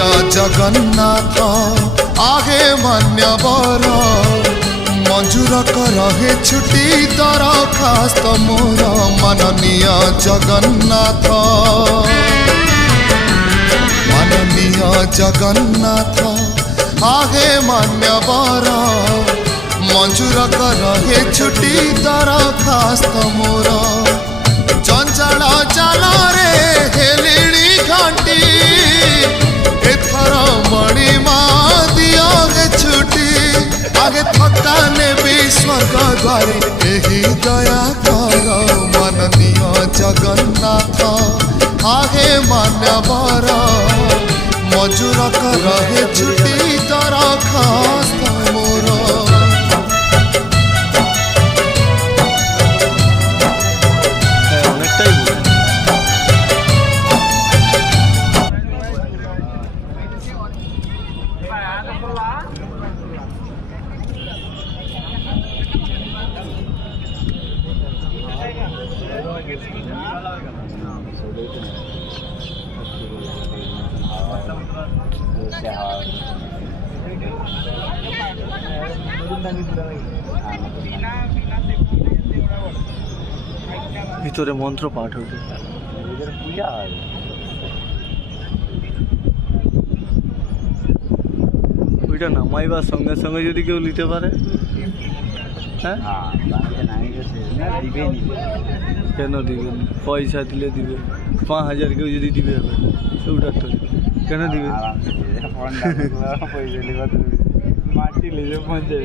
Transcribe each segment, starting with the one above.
जगन्नाथ आगे मान्यवर मंजूर करे छुट्टी दरखास्त मोर माननीय जगन्नाथ माननीय जगन्नाथ आगे मान्यवर मंजूर करे छुट्टी दरखास्त मोर चंचल जाला रे हेलिणी घंटी एथर मणिमा दियो गे छुट्टी आगे थका नेबी स्वर्ग द्वारे एही दया कर माननीय जगन्नाथ आगे मान्यवर मंजूर करे छुट्टी दरखास्त मोर ভিতরে মন্ত্র পাঠ হতো পূজা হয় ওইটা নামাইবার সঙ্গে সঙ্গে যদি কেউ নিতে পারে হ্যাঁ কেন দিবেন পয়সা দিলে দিবে 5000 কেউ যদি দিবে ওটার তো কেন দিবে মাটি লেগে পৌঁছে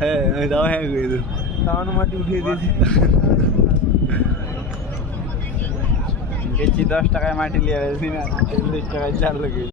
হ্যাঁ আমি দাও হ্যাঁ করে দেবো তাহলে মাটি উঠিয়ে দিয়েছি গেছি 10 টাকায় মাটি নিয়ে আসি না 40 টাকায় চাল লাগে